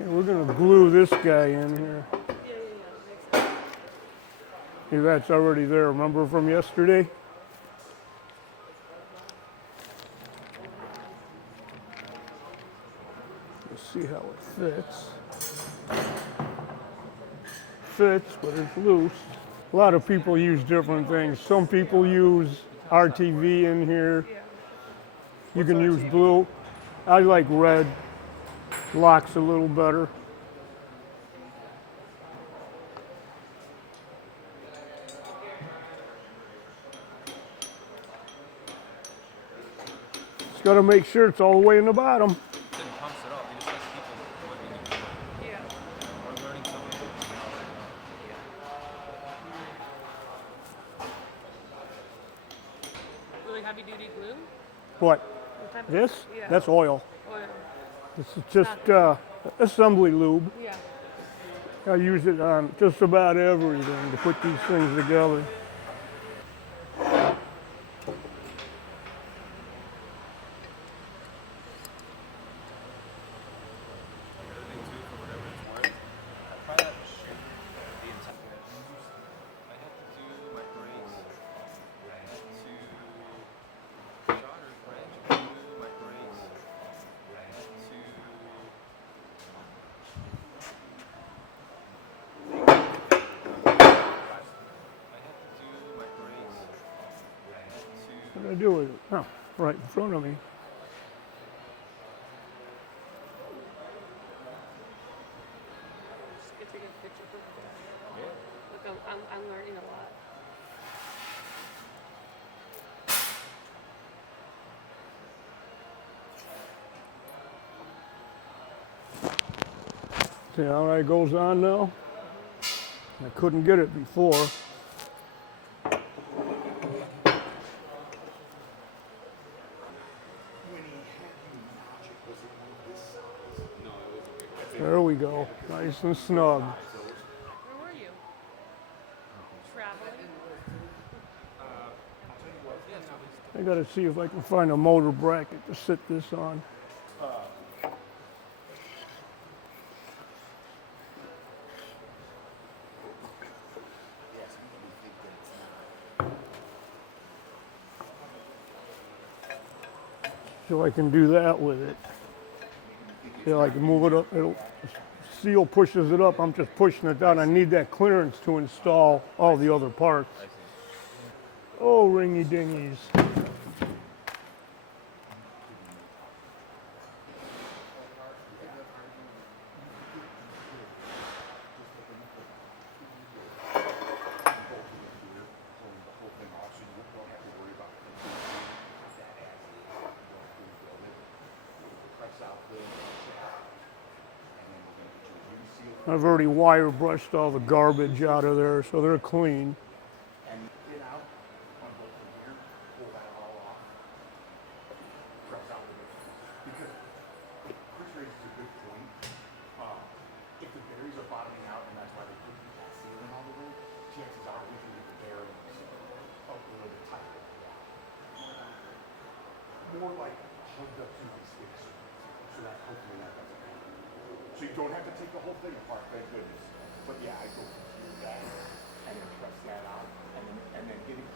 Okay, we're going to glue this guy in here. See, that's already there. Remember from yesterday? Let's see how it fits. Fits, but it's loose. A lot of people use different things. Some people use RTV in here. You can use blue. I like red. Locks a little better. Just got to make sure it's all the way in the bottom. Really heavy duty glue? What? This? Yeah. That's oil. Oil. This is just assembly lube. Yeah. I use it on just about everything to put these things together. What did I do with it? Oh, right in front of me. Just get a good picture for the Look, I'm learning a lot. See how that goes on now? I couldn't get it before. There we go, nice and snug. Where were you? Traveling? I gotta see if I can find a motor bracket to sit this on. So I can do that with it. So I can move it up. The seal pushes it up. I'm just pushing it down. I need that clearance to install all the other parts. Oh, ringy dingies. I've already wire brushed all the garbage out of there, so they're clean. More like hugged up to my sticks, so that hopefully that doesn't happen. So you don't have to take the whole thing apart, thank goodness. But yeah, I go through that and then press that out, and then get it,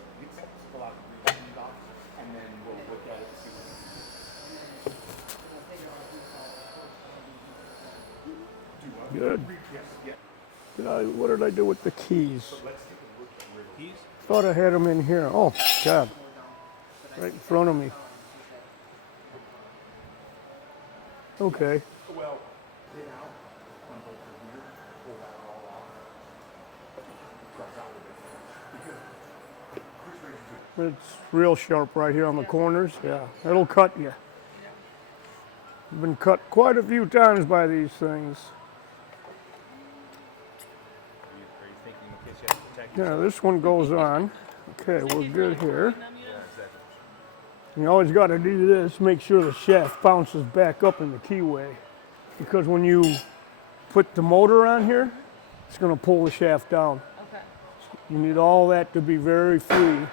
pull out the grease off, and then we'll look at it and see what it is. Good. Yes, What did I do with the keys? So let's take a look at where the keys. Thought I had them in here. Oh, God. Right in front of me. Okay. Well, get out, unbolt the gear, pull that all off, press out with it. Because Chris raises it. It's real sharp right here on the corners. Yeah, it'll cut you. I've been cut quite a few times by these things. Are you thinking in case you have to protect Yeah, yourself? this one goes on. Okay, we're good here. Yeah, exactly. You always got to do this, make sure the shaft bounces back up in the keyway. Because when you put the motor on here, it's going to pull the shaft down. Okay. You need all that to be very free.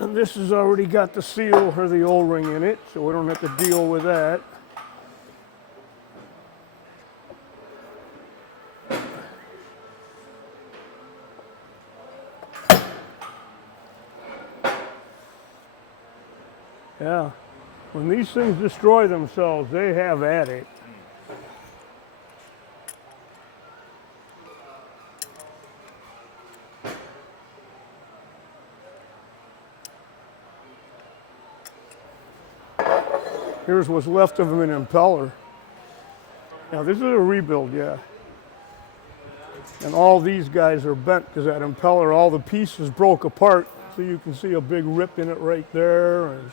And this has already got the seal or the O-ring in it, so we don't have to deal with that. Yeah. When these things destroy themselves, they have at it. Here's what's left of an impeller. Now this is a rebuild, yeah. And all these guys are bent because that impeller, all the pieces broke apart. So you can see a big rip in it right there. And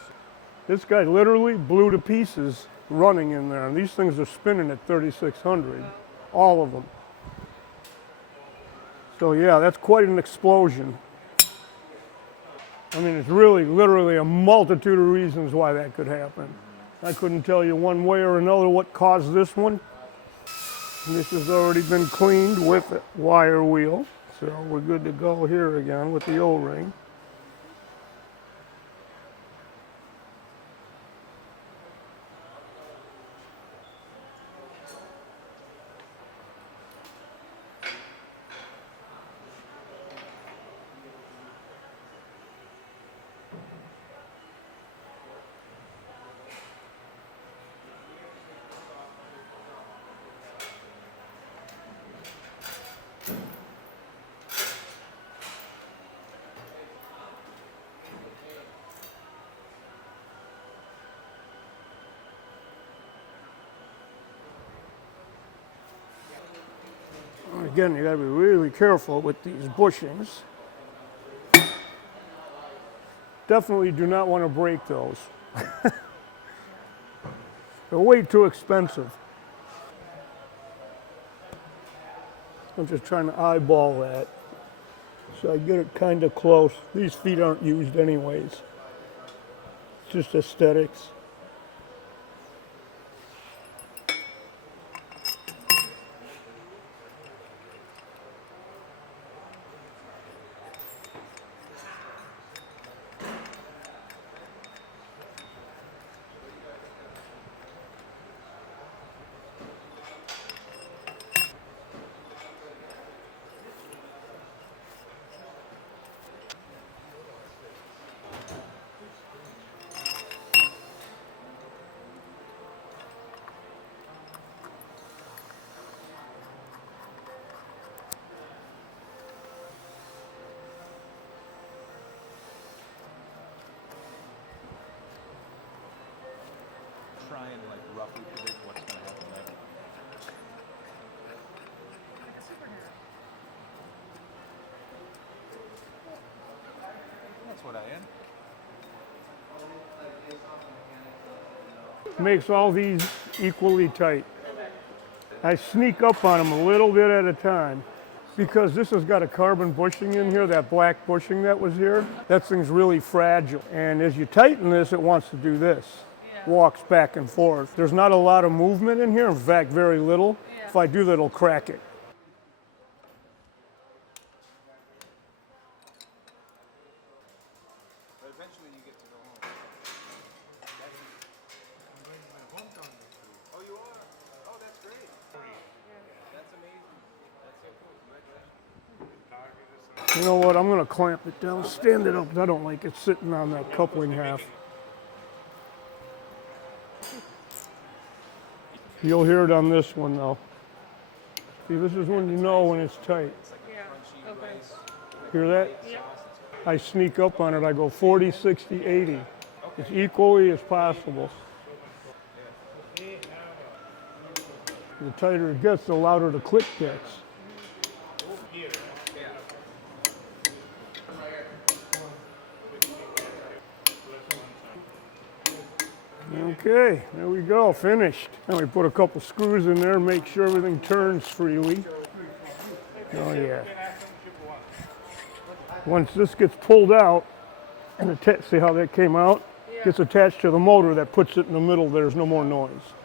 this guy literally blew to pieces running in there. And these things are spinning at 3,600, all of them. So yeah, that's quite an explosion. I mean, it's really, literally a multitude of reasons why that could happen. I couldn't tell you one way or another what caused this one. And this has already been cleaned with a wire wheel. So we're good to go here again with the O-ring. Again, you gotta be really careful with these bushings. Definitely do not want to break those. They're way too expensive. I'm just trying to eyeball that so I get it kind of close. These feet aren't used anyways. It's just aesthetics. Try and like roughly predict what's going to happen next. Like a superhero. That's what I am. Makes all these equally tight. I sneak up on them a little bit at a time because this has got a carbon bushing in here, that black bushing that was here. That thing's really fragile. And as you tighten this, it wants to do this. Walks back and forth. There's not a lot of movement in here, in fact, very little. If I do that, it'll crack it. But eventually you get to go home. Oh, you are? Oh, that's great. That's amazing. That's so cool. Congratulations. You know what, I'm gonna clamp it down, stand it up, 'cause I don't like it sitting on that coupling half. You'll hear it on this one though. See, this is when you know when it's tight. Yeah. Okay. Hear that? Yep. I sneak up on it, I go 40, 60, 80. As equally as possible. The tighter it gets, the louder the click gets. Okay, there we go, finished. Now we put a couple screws in there, make sure everything turns freely. Oh yeah. Once this gets pulled out, and see how that came out? Gets attached to the motor that puts it in the middle, there's no more noise.